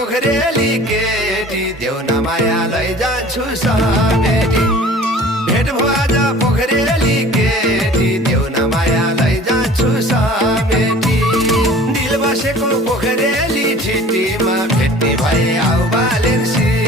पोखरेली केटी देऊ न माया लैजान्छु समेटी भेट भयो आज पोखरेली केटी देऊ न माया लैजान्छु समेटी दिल बसेको पोखरेली ठिटीमा भेट्ने भए आउ बालेन्सी